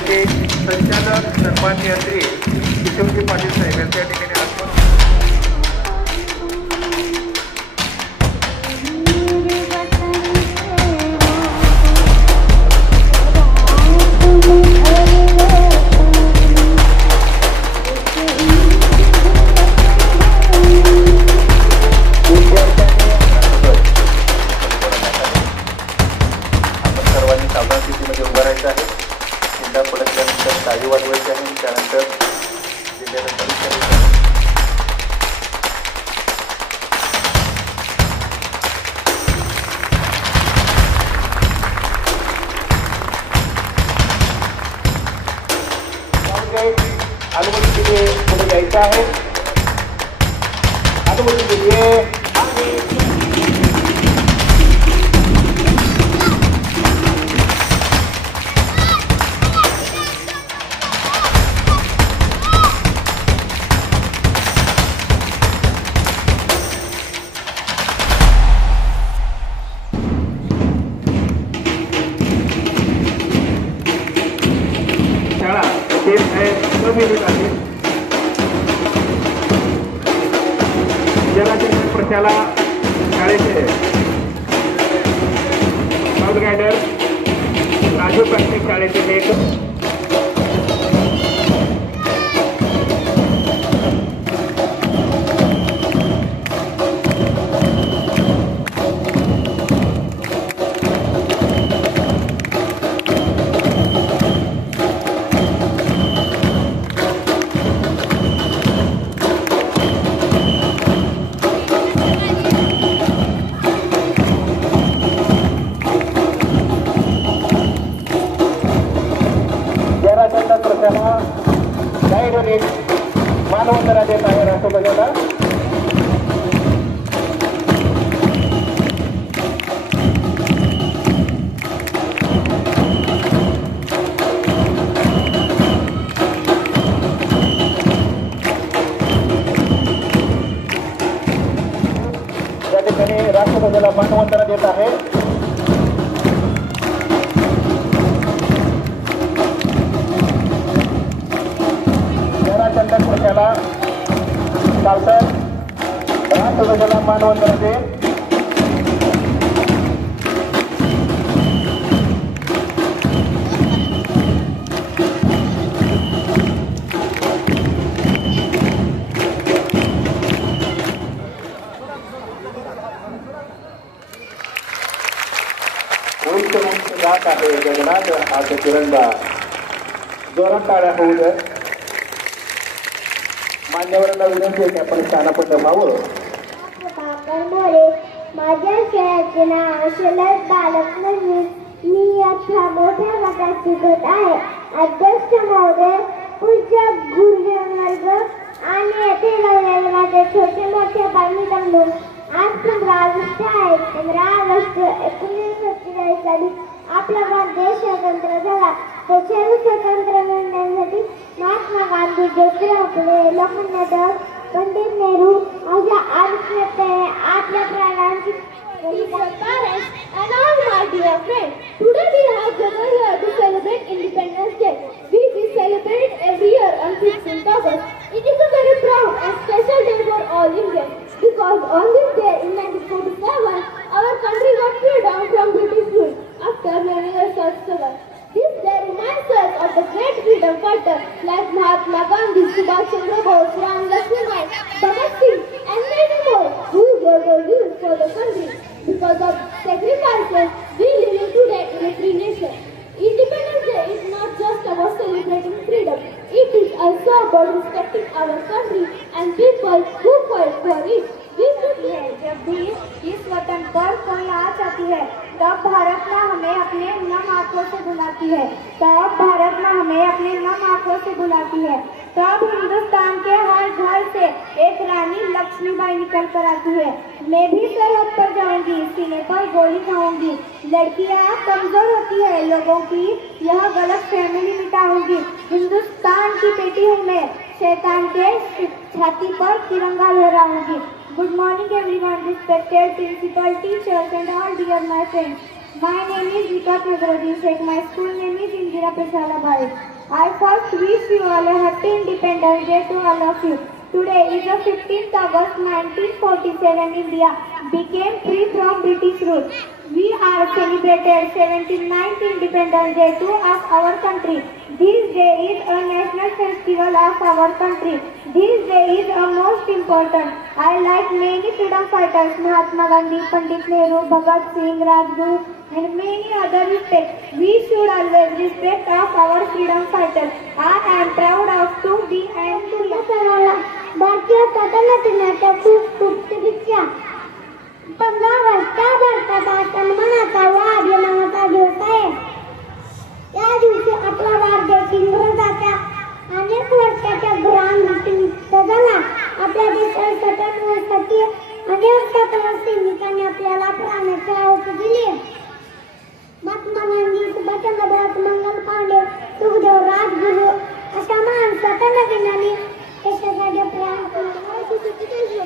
शाळेचे संचालक सन्माननीय श्री किशोरजी पाटील साहेब यांच्या ठिकाणी सावधानतेमध्ये उभं राहायचं आहे. चिंता पडल्यानंतर टाळी वाजवायची आहे. त्यानंतर जिल्ह्याला परीक्षा द्यायची आहे. अनुमती दिली पुढे जायचं आहे. अनुमती दिली आहे. प्रशाला शाळेचे स्काउट गायडर राजू प्राथमिक शाळेचे लेख मानवंदना देत आहे राष्ट्रध्वजाला. या ठिकाणी राष्ट्रध्वजाला मानवंदना देत आहे. प्रशाला शासन राष्ट्रध्वजाला मानवंदना दे. जात आहे गगनात आज तिरंगा. जोरात टाळ्या होऊ दे. मान्यवरांना विनंती आहे की आपण स्थानापन्न व्हावं. माझ्या शाळेचे नाव शलभ बालक म्हणून मी आता मोठ्या गटात शिकत आहे. अध्यक्ष महोदय, पूज्य गुरुजन वर्ग आणि येथे राहिलेले माझे छोटे मोठे बांधव, आज 15 ऑगस्ट आहे. 15 ऑगस्ट 1947 साली आपला भारत देश स्वतंत्र झाला. देशाला स्वतंत्र मिळण्यासाठी महात्मा गांधी, ज्योतिराव फुले, लोकमान्य टिळक, पंडित नेहरू अशा अनेक नेत्यांनी आपल्या प्राणांची parents and all my dear friends, today we have gathered here to celebrate Independence Day. We celebrate every year on 16th August. It is a very proud and special day for all Indians because on this day in 1947 our country got freedom from British rule after many years of struggle. This day reminds us of the great freedom fighters like Mahatma Gandhi, Subhash Chandra Bose, Ram Lakshman, Bhagat Singh and many more who gave their lives for the country. Because of sacrifices, we live today in a free nation. Independence Day is not just about celebrating freedom. It is also about respecting our country and people who fight for it. जब भी इस वतन पर कोई आँच आती है तब भारत माँ हमें अपने नम आंखों से बुलाती है. तब हिंदुस्तान के हर घर से एक रानी लक्ष्मीबाई निकल कर आती है. मैं भी सरहद पर जाऊंगी, सीने पर गोली खाऊंगी. लड़कियाँ कमजोर होती है लोगों की, यह गलत फहमी मिटाऊंगी. हिंदुस्तान की बेटी हूँ मैं, शैतान के छाती पर तिरंगा लहराऊंगी. Good morning everyone, respected principal, teachers and all dear my friends. My name is Vikas Nazaruddin Sheikh. My school name is Indira Pesalabai. I first wish you all a happy Independence Day to all of you. Today is the 15th August 1947. India became free from British rule. We are celebrated 79th Independence Day to our country. This day is a national festival of our country. This day is a most important. I like many freedom fighters, Mahatma Gandhi, Pandit Nehru, Bhagat Singh, Rajguru, and many other respect. We should always respect of our freedom fighters. I am proud of to be and to सर्वांना भारतीय स्वातंत्र्य खूप खूप शुभेच्छा. 15 August हा भारताचा सन्मानाचा व अभिमानाचा दिवस आहे. या दिवशी आपला भारत देश इंग्रजांच्या अनेक वर्षाच्या घोरांमुक्त झाला. आपल्या देशाच्या स्वातंत्र्यासाठी अनेक स्वतंत्र सैनिकांनी आपल्याला प्राणाची आहुती दिली. महात्मा गांधी, सुभाषचंद्र बोस, मंगल पांडे, सुखदेव, राजगुरू अशा महान स्वातंत्र्यसेनानी देशासाठी प्राण दिले.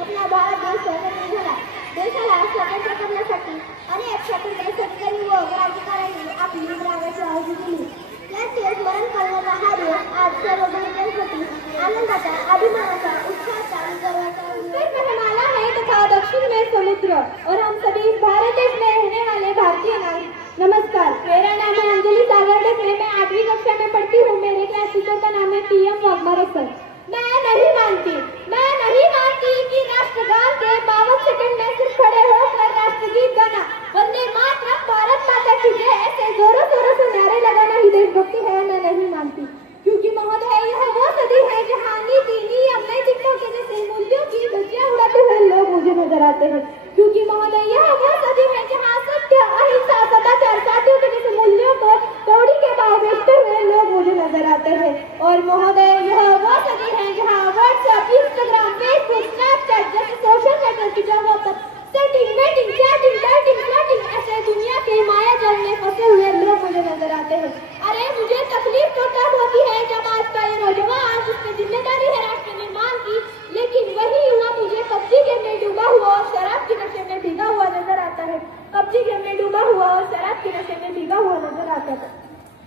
आपला भारत देश स्वतंत्र झाला. देशाला स्वतंत्र करण्यासाठी अनेक स्वातंत्र्य शेतकरी व क्रांतिकारकांनी आपली प्राणाची आहुती दिली. याचे स्मरण करण्याचा हा दिवस आज सर्व भारतीयांसाठी आनंदाचा, अभिमानाचा, उत्साहाचा आणि गर्वाचा उत्तर हिमालय है तथा दक्षिण में समुद्र और हम सभी भारत देश में रहने वाले भारतीय नागरिक. नमस्कार, मेरा नाम है अंजलि सागर डेकरे. मैं 8वीं कक्षा में पढ़ती हूँ. मेरे क्लास टीचर का नाम है PM वाघमारे सर. मैं नहीं मानती कि राष्ट्रगान के 52 सेकंड में सिर्फ खड़े होकर राष्ट्रगीत गाना, वंदे मातरम, भारत माता की जय ऐसे जोरों शोरों से नारे लगाना ही देशभक्ति है. मैं नहीं मानती, क्योंकि महोदय यह वो सदी है जहाँ नीति, नियम, नैतिकता के जैसे मूल्यों की धज्जियां उड़ाते हुए लोग मुझे नजर आते हैं. क्योंकि महोदय यह वो सदी है जहाँ सत्य, अहिंसा, सदाचार, साथियों के जैसे मूल्यों को कौड़ी के भाव बेचते हुए लोग मुझे नजर आते हैं. और महोदय यह वो सदी है जहाँ व्हाट्सएप, इंस्टाग्राम, फेसबुक, स्नैपचैट जैसे सोशल नेटवर्क की जगह पर setting, waiting, chatting, dieting, flirting ऐसे दुनिया के माया जाल में फंसे हुए लोग मुझे नजर आते हैं. अरे मुझे तकलीफ तो तब होती है जब आज का ये नौजवान जिसकी जिम्मेदारी है राष्ट्र निर्माण की, लेकिन वही युवा मुझे पबजी गेम में डूबा हुआ और शराब के नशे में भीगा हुआ नजर आता है. पबजी गेम में डूबा हुआ और शराब के नशे में भीगा हुआ नजर आता है.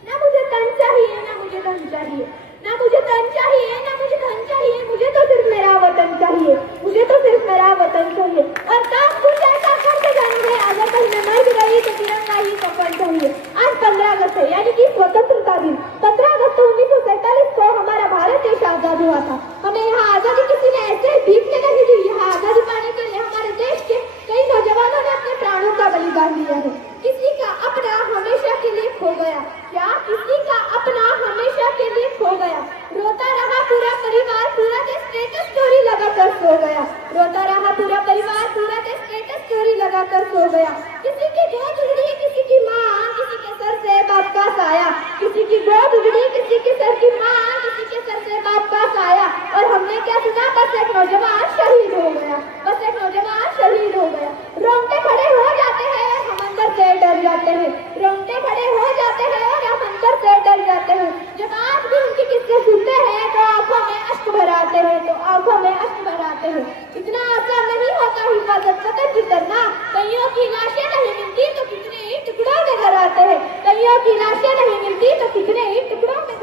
ना मुझे तन चाहिए, ना मुझे धन चाहिए, ना मुझे तन चाहिए, ना मुझे धन चाहिए. मुझे तो सिर्फ मेरा वतन चाहिए. मुझे तो सिर्फ मेरा वतन चाहिए. और काम कुछ ऐसा करते जाएंगे, अगर कहीं मैं मर गई तो तिरंगा ही कफन चाहिए. आज 15 अगस्त है, यानी कि स्वतंत्रता दिन. 15 अगस्त 1947 को हमारा भारत देश आजाद हुआ था. हमें यहाँ आजादी किसी ने ऐसे भीख के नहीं दी. यहाँ आजादी पाने के लिए हमारे देश के कई नौजवानों ने अपने प्राणों का बलिदान दिया है. किसी का अपना हमेशा के लिए खो गया. क्या किसी का अपना हमेशा के लिए खो गया. रोता रहा पूरा परिवार, पूरा देश स्टेटस स्टोरी लगाकर सो गया. रोता रहा पूरा परिवार, पूरा देश स्टेटस स्टोरी लगाकर सो गया. किसी की गोद उजड़ी, किसी की माँ, किसी के सर से बाप का साया. किसी की गोद उजड़ी, किसी के सर की माँ, किसी के सर से बाप का साया. और हमने क्या सुना, बस एक नौजवान शहीद हो गया. बस एक नौजवान शहीद हो गया. रोंगटे खड़े हो जाते हैं, हम अंदर से डर जाते हैं. रोंगटे खड़े हो जाते हैं और हम अंदर से डर जाते हैं. जब आज भी उनके किस्से सुनते हैं तो आंखों में अश्क भर आते हैं, तो आंखों में अश्क भर आते हैं. इतना आसान नहीं होता हिफाजत स्वतंत्र करना. कईयों की लाशें नहीं मिलती तो कितने ही टुकड़ों में घर आते हैं. कईयों की लाशें नहीं मिलती तो कितने ही टुकड़ों में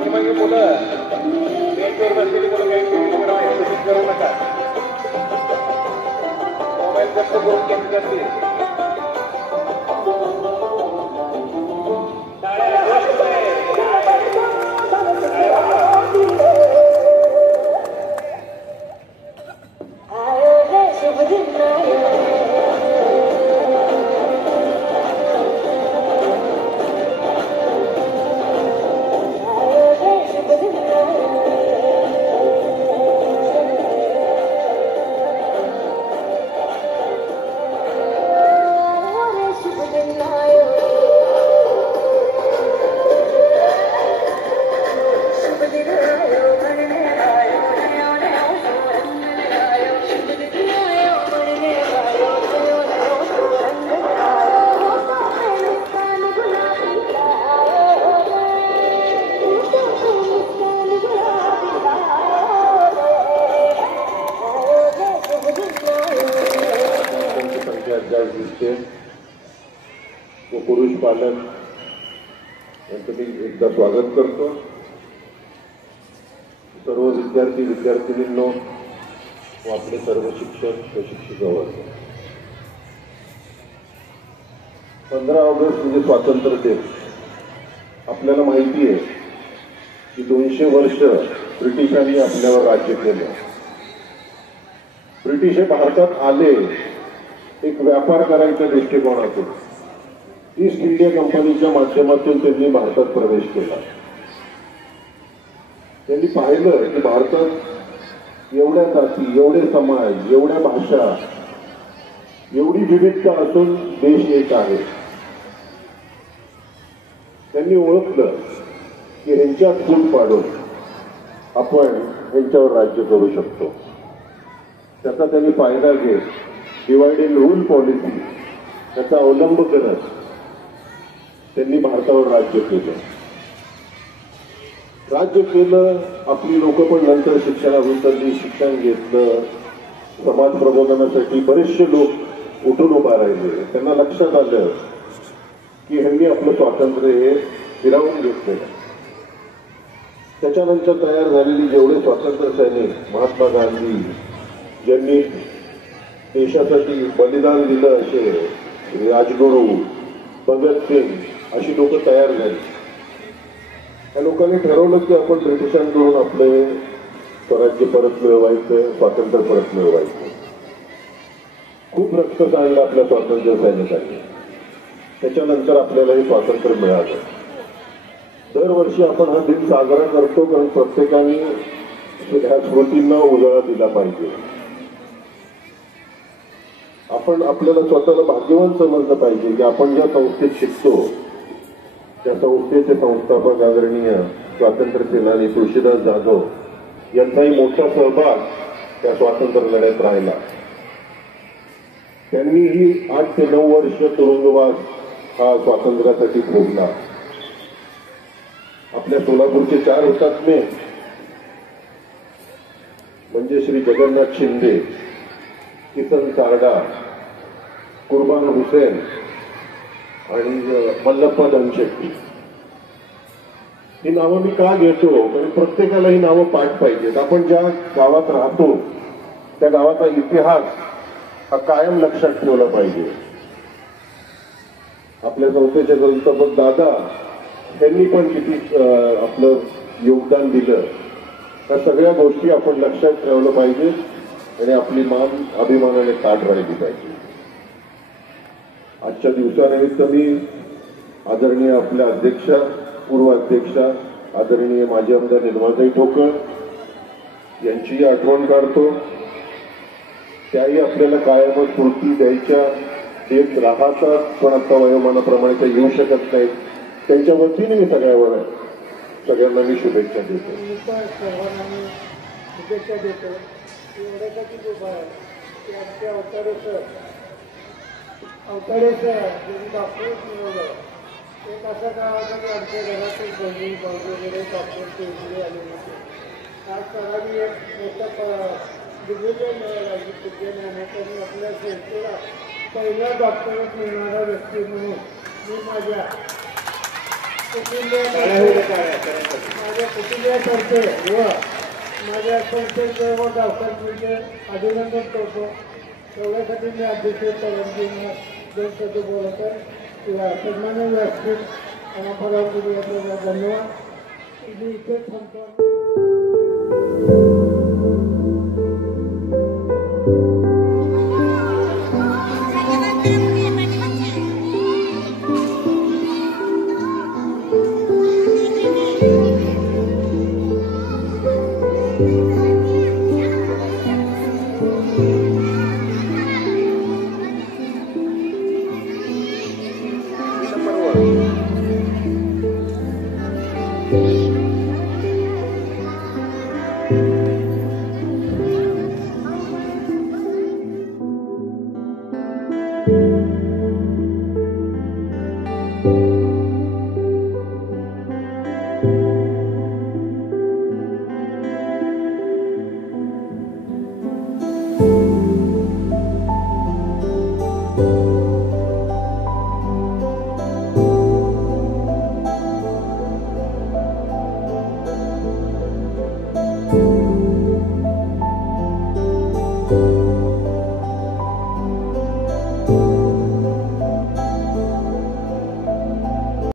पाठीमागे मुलं बेंचवर बसलेली मुलं काही तुम्ही करू नका. मोबाईल जप्त करून घेतले जातील. व पुरुष पालक यांचं मी एकदा स्वागत करतो. सर्व विद्यार्थी विद्यार्थिनींनो व आपले सर्व शिक्षक व शिक्षिकावर्ग, 15 ऑगस्ट म्हणजे स्वातंत्र्य दिन. आपल्याला माहिती आहे की 200 वर्ष ब्रिटिशांनी आपल्यावर राज्य केलं. ब्रिटिश हे भारतात आले एक व्यापार करायच्या दृष्टिकोनातून. ईस्ट इंडिया कंपनीच्या माध्यमातून त्यांनी भारतात प्रवेश केला. त्यांनी पाहिलं की भारतात एवढ्या जाती, एवढे समाज, एवढ्या भाषा, एवढी विविधता असून देश एक आहे. त्यांनी ओळखलं की ह्यांच्यात फूट पाडून आपण ह्यांच्यावर राज्य करू शकतो. त्याचा त्यांनी फायदा घेत डिवाइड अँड रूल पॉलिसी त्याचा अवलंब करत त्यांनी भारतावर राज्य केलं. आपली लोक पण नंतर शिक्षणातून त्यांनी शिक्षण घेतलं. समाज प्रबोधनासाठी बरेचसे लोक उठून उभा राहिले. त्यांना लक्षात आलं की ह्यांनी आपलं स्वातंत्र्य हे हिरावून घेतलेलं. त्याच्यानंतर तयार झालेली जेवढे स्वातंत्र्य सैनिक, महात्मा गांधी ज्यांनी देशासाठी बलिदान दिलं, असे राजगुरू, भगतसिंग अशी लोक तयार झाली. त्या लोकांनी ठरवलं की आपण ब्रिटिशांकडून आपले स्वराज्य परत मिळवायचं, स्वातंत्र्य परत मिळवायचं. खूप रक्त सांडलं आपल्या स्वातंत्र्य सैनिकांनी. त्याच्यानंतर आपल्याला हे स्वातंत्र्य मिळालं. दरवर्षी आपण हा दिन साजरा करतो कारण प्रत्येकाने ह्या स्मृतींना उजाळा दिला पाहिजे. आपण आपल्याला स्वतःला भाग्यवान समजलं पाहिजे की आपण ज्या संस्थेत शिकतो त्या संस्थेचे संस्थापक आदरणीय स्वातंत्र्य सेनानी तुळशीदास जाधव यांचाही मोठा सहभाग त्या स्वातंत्र्य लढ्यात राहिला. त्यांनीही 8 ते 9 वर्ष तुरुंगवास हा स्वातंत्र्यासाठी भोगला. आपल्या सोलापूरचे 4 हुतात्मे म्हणजे श्री जगन्नाथ शिंदे, किसन सारडा, कुर्बान हुसेन आणि मल्लप्पा धनशेट्टी. ही नावं मी का घेतो कारण प्रत्येकाला ही नावं पाठ पाहिजेत. आपण ज्या गावात राहतो त्या गावाचा इतिहास हा कायम लक्षात ठेवला पाहिजे. आपल्या संस्थेचे संस्थापक दादा यांनी पण किती आपलं योगदान दिलं. त्या सगळ्या गोष्टी आपण लक्षात ठेवलं पाहिजे आणि आपली मान अभिमानाने ताठ राहिली पाहिजे. आजच्या दिवसानिमित्त मी आदरणीय आपल्या अध्यक्षा, पूर्व अध्यक्षा आदरणीय माजी आमदार निर्मलाताई ठोकळ यांचीही आठवण काढतो. त्याही आपल्याला कायम स्फूर्ती द्यायच्या देत राहतात, पण आता वयोमानाप्रमाणे त्या येऊ शकत नाहीत. त्यांच्या वतीने मी सगळ्यांना मी शुभेच्छा देतो. शुभेच्छा देतो. एवढ्यासाठी उभा आहे की आमच्या अवतारे सर ज्यांनी डॉक्टरेट मिळवलं. एक असा काळ होता की आमच्या घरातील बहिणी भाऊ वगैरे डॉक्टरचे इंजिनियर आले होते. आज सरांनी एक मोठं डिग्री मिळाला की विज्ञानाने आपल्या संस्थेला पहिला डॉक्टरेट मिळणारा व्यक्ती म्हणून मी माझ्या माझ्या कुटुंबियातर्फे व माझ्या संस्थेचं व गावकऱ्यांचे अभिनंदन करतो. तेवढ्यासाठी मी अध्यक्ष परवानगींना दोन शब्द बोलत आहे. या सन्मान्य व्यासपीठ आणि परवानगी दिल्याबद्दल धन्यवाद. मी इथे थांबतो.